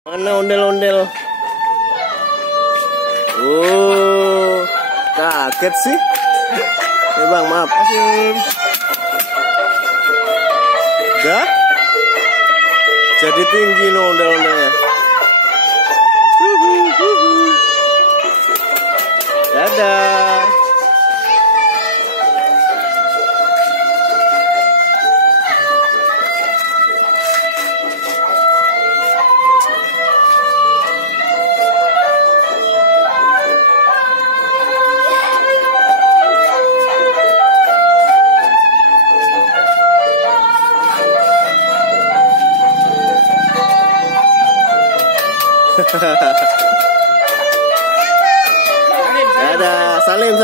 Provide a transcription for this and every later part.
Mana ondel-ondel? Oh, kaget sih. Bang, maaf. Udah? Jadi tinggi loh ondel-ondelnya. Dadah. Dadah, salim.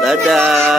Dadah.